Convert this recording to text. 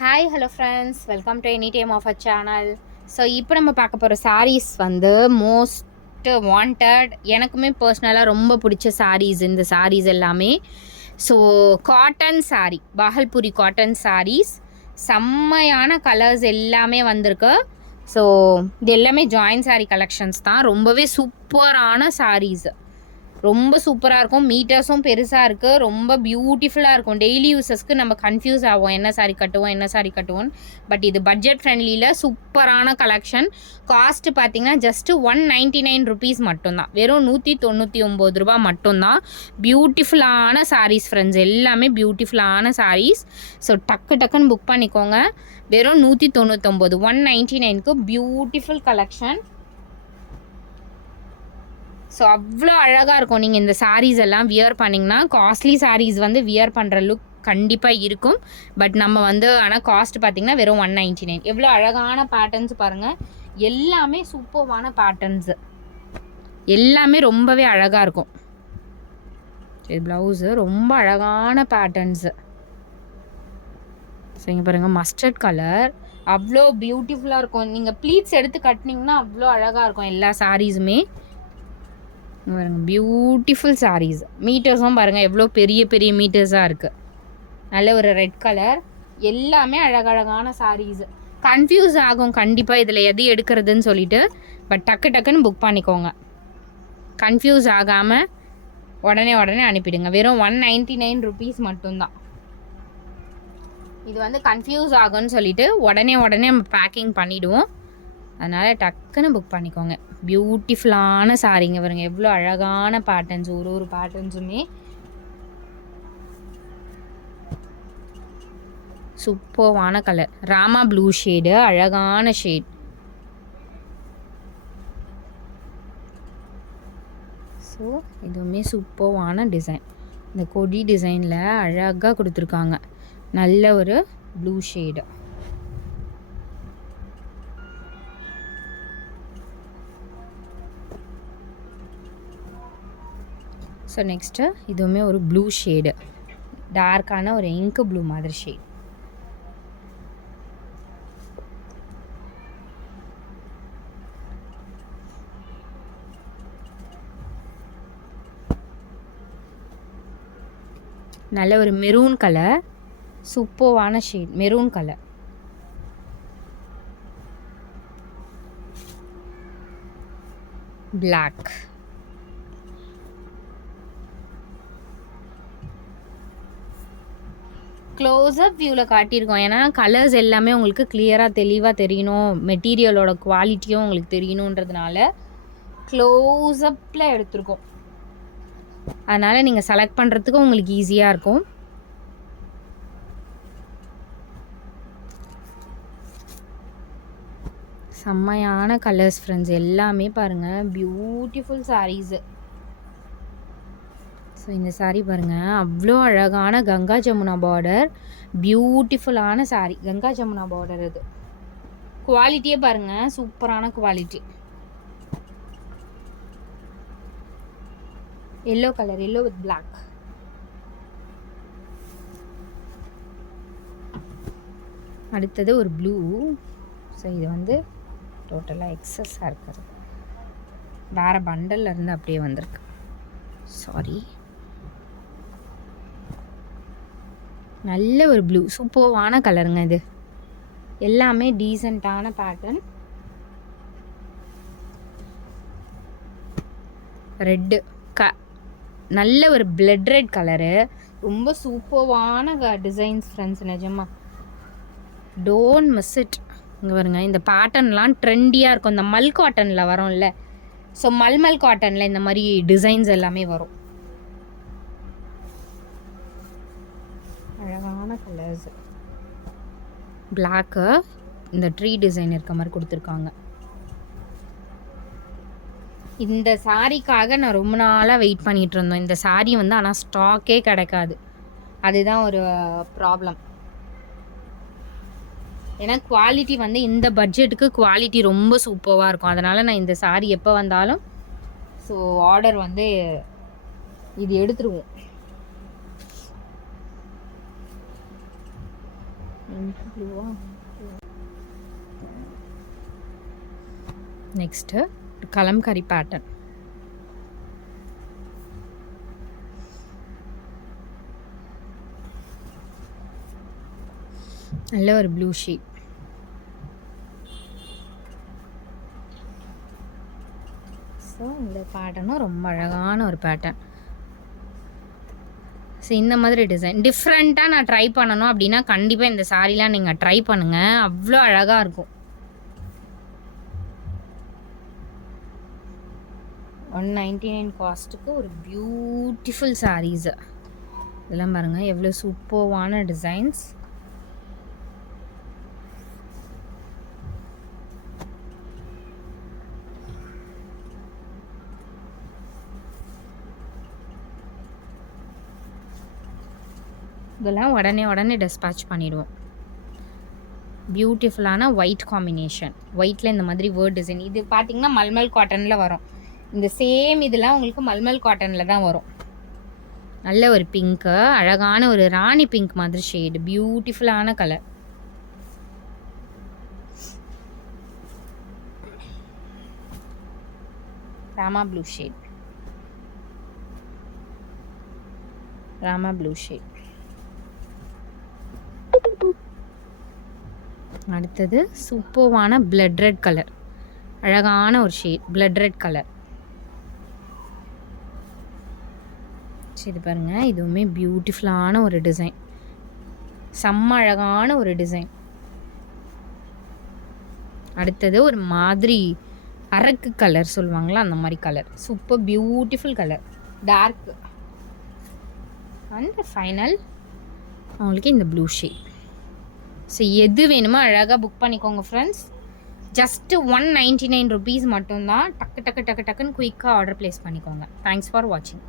Hi hello friends, welcome to any time of a channel. So இப்போ நம்ம பார்க்க போகிற சாரீஸ் வந்து மோஸ்ட் வாண்டட், எனக்குமே பர்சனலாக ரொம்ப பிடிச்ச சாரீஸ் இந்த சாரீஸ் எல்லாமே. So cotton sari, Bhagalpuri cotton saris, செம்மையான கலர்ஸ் எல்லாமே வந்திருக்கு. ஸோ இது எல்லாமே ஜாயின் சாரீ கலெக்ஷன்ஸ் தான். ரொம்பவே சூப்பரான சாரீஸ், ரொம்ப சூப்பராக இருக்கும். மீட்டர்ஸும் பெருசாக இருக்குது, ரொம்ப பியூட்டிஃபுல்லாக இருக்கும். டெய்லி யூஸஸ்க்கு நம்ம கன்ஃபியூஸ் ஆகும், என்ன சாரீ கட்டுவோம். பட் இது பட்ஜெட் ஃப்ரெண்ட்லியில் சூப்பரான கலெக்ஷன். காஸ்ட்டு பார்த்தீங்கன்னா ஜஸ்ட்டு 199 ருபீஸ் மட்டும்தான், வெறும் 199 ரூபா மட்டும்தான். பியூட்டிஃபுல்லான சாரீஸ் ஃப்ரெண்ட்ஸ், எல்லாமே பியூட்டிஃபுல்லான சாரீஸ். ஸோ டக்குன்னு புக் பண்ணிக்கோங்க. வெறும் 199, 199க்கு பியூட்டிஃபுல் கலெக்ஷன். ஸோ அவ்வளோ அழகாக இருக்கும். நீங்கள் இந்த சாரீஸ் எல்லாம் வியர் பண்ணிங்கன்னா, காஸ்ட்லி சாரீஸ் வந்து வியர் பண்ணுற லுக் கண்டிப்பாக இருக்கும். பட் நம்ம வந்து ஆனால் காஸ்ட் பார்த்திங்கன்னா வெறும் 199. எவ்வளோ அழகான பேட்டர்ன்ஸ் பாருங்கள், எல்லாமே சூப்பர்வான பேட்டர்ன்ஸு, எல்லாமே ரொம்பவே அழகாக இருக்கும். இது ப்ளவுஸு ரொம்ப அழகான பேட்டர்ன்ஸு. ஸோ இங்கே பாருங்கள், மஸ்டர்ட் கலர் அவ்வளோ பியூட்டிஃபுல்லாக இருக்கும். நீங்கள் ப்ளீட்ஸ் எடுத்து கட்டினீங்கன்னா அவ்வளோ அழகாக இருக்கும் எல்லா சாரீஸுமே. பாருங்கள், பியூட்டிஃபுல் சாரீஸ். மீட்டர்ஸும் பாருங்கள் எவ்வளோ பெரிய பெரிய மீட்டர்ஸாக இருக்குது. நல்ல ஒரு ரெட் கலர், எல்லாமே அழகழகான சாரீஸ். கன்ஃபியூஸ் ஆகும் கண்டிப்பாக இதில் எது எடுக்கிறதுன்னு சொல்லிட்டு. பட் டக்குன்னு புக் பண்ணிக்கோங்க, கன்ஃபியூஸ் ஆகாமல் உடனே அனுப்பிடுங்க. வெறும் 199 ருபீஸ் மட்டும்தான். இது வந்து கன்ஃபியூஸ் ஆகும்னு சொல்லிட்டு உடனே நம்ம பேக்கிங் பண்ணிவிடுவோம். அதனால் டக்குன்னு புக் பண்ணிக்கோங்க. பியூட்டிஃபுல்லான சாரீங்க பாருங்க, எவ்வளோ அழகான பேட்டர்ன்ஸ், ஒரு பேட்டர்ன்ஸுமே சூப்பர்வான கலர். ராமா ப்ளூ ஷேடு, அழகான ஷேட். ஸோ இதுவுமே சூப்பர்வான டிசைன். இந்த கொடி டிசைனில் அழகாக கொடுத்துருக்காங்க. நல்ல ஒரு ப்ளூ ஷேடு. ஸோ நெக்ஸ்ட்டு இதுவுமே ஒரு ப்ளூ ஷேடு, டார்க்கான ஒரு இங்கு ப்ளூ மாதிரி ஷேட். நல்ல ஒரு மெரூன் கலர், சூப்பர்வான shade maroon colour. Black, closeup வியூவில் காட்டியிருக்கோம். ஏன்னா கலர்ஸ் எல்லாமே உங்களுக்கு கிளியராக தெளிவாக தெரியணும், மெட்டீரியலோட குவாலிட்டியும் உங்களுக்கு தெரியணுன்றதுனால க்ளோஸ்அப்பில் எடுத்திருக்கோம். அதனால் நீங்கள் செலக்ட் பண்ணுறதுக்கு உங்களுக்கு ஈஸியாக இருக்கும். செம்மையான கலர்ஸ் ஃப்ரெண்ட்ஸ், எல்லாமே பாருங்கள் பியூட்டிஃபுல் சாரீஸு. ஸோ இந்த சாரீ பாருங்கள், அவ்வளோ அழகான கங்கா ஜமுனா பார்டர், பியூட்டிஃபுல்லான சாரீ. கங்கா ஜமுனா பார்டர், இது குவாலிட்டியே பாருங்கள், சூப்பரான quality. Yellow colour, yellow with black. அடுத்தது ஒரு ப்ளூ. ஸோ இது வந்து டோட்டலாக எக்ஸஸாக இருக்கிறது, வேறு பண்டலில் இருந்து அப்படியே வந்திருக்கு, சாரி. நல்ல ஒரு ப்ளூ, சூப்பர்வான கலருங்க. இது எல்லாமே டீசெண்டான பேட்டர்ன். ரெட்டு நல்ல ஒரு பிளட் ரெட் கலரு, ரொம்ப சூப்பர்வான டிசைன்ஸ் ஃப்ரெண்ட்ஸ். நிஜமா டோன்ட் மிஸ் இட். இங்கே பாருங்க, இந்த பேட்டர்ன்லாம் ட்ரெண்டியாக இருக்கும். இந்த மல் காட்டனில் வரும்ல, ஸோ மல் காட்டனில் இந்த மாதிரி டிசைன்ஸ் எல்லாமே வரும். அழகான கலர்ஸ். பிளாக்கு, இந்த ட்ரீ டிசைன் இருக்க மாதிரி கொடுத்துருக்காங்க. இந்த சாரீக்காக நான் ரொம்ப நாளாக வெயிட் பண்ணிகிட்டு இருந்தோம். இந்த சாரீ வந்து ஆனால் ஸ்டாக்கே கிடைக்காது, அதுதான் ஒரு ப்ராப்ளம். ஏன்னா குவாலிட்டி வந்து இந்த பட்ஜெட்டுக்கு குவாலிட்டி ரொம்ப சூப்பராக இருக்கும். அதனால் நான் இந்த சாரீ எப்போ வந்தாலும் ஸோ ஆர்டர் வந்து இது எடுத்துருவோம். Next kalamkari pattern. நல்ல ஒரு ப்ளூ ஷேட். ஸோ இந்த பேட்டர்னும் ரொம்ப அழகான ஒரு பேட்டர்ன். ஸோ இந்த மாதிரி டிசைன் டிஃப்ரெண்ட்டாக நான் ட்ரை பண்ணணும் அப்படின்னா கண்டிப்பாக இந்த சாரீலாம் நீங்கள் ட்ரை பண்ணுங்கள், அவ்வளோ அழகாக இருக்கும். 199 காஸ்ட்டுக்கு ஒரு பியூட்டிஃபுல் சாரீஸு. இதெல்லாம் பாருங்கள் எவ்வளோ சூப்பர்வான டிசைன்ஸ். இதெல்லாம் உடனே டிஸ்பேட்ச் பண்ணிடுவோம். பியூட்டிஃபுல்லான ஒயிட் காம்பினேஷன். ஒயிட்டில் இந்த மாதிரி வேர்ட் டிசைன். இது பார்த்திங்கன்னா மல்மல் காட்டனில் வரும். இந்த சேம் இதெல்லாம் உங்களுக்கு மல்மல் காட்டனில் தான் வரும். நல்ல ஒரு பிங்க்கு, அழகான ஒரு ராணி பிங்க் மாதிரி ஷேடு, பியூட்டிஃபுல்லான colour. Rama blue shade. Rama blue shade. அடுத்தது சூப்பர்வான பிளட் ரெட் கலர். அழகான ஒரு ஷேட் பிளட் ரெட் கலர். சரி பாருங்கள், இதுவுமே பியூட்டிஃபுல்லான ஒரு டிசைன், செம்ம அழகான ஒரு டிசைன். அடுத்தது ஒரு மாதிரி அரக்கு கலர் சொல்லுவாங்களா, அந்த மாதிரி colour. Super beautiful colour, dark. And final அவங்களுக்கு இந்த ப்ளூ ஷேட். ஸோ எது வேணுமோ அழகாக புக் பண்ணிக்கோங்க ஃப்ரெண்ட்ஸ். ஜஸ்ட்டு 199 ருபீஸ் மட்டும்தான். டக்கு டக்குன்னு குயிக்காக ஆர்டர் ப்ளேஸ் பண்ணிக்கோங்க. தேங்க்ஸ் ஃபார் வாட்சிங்.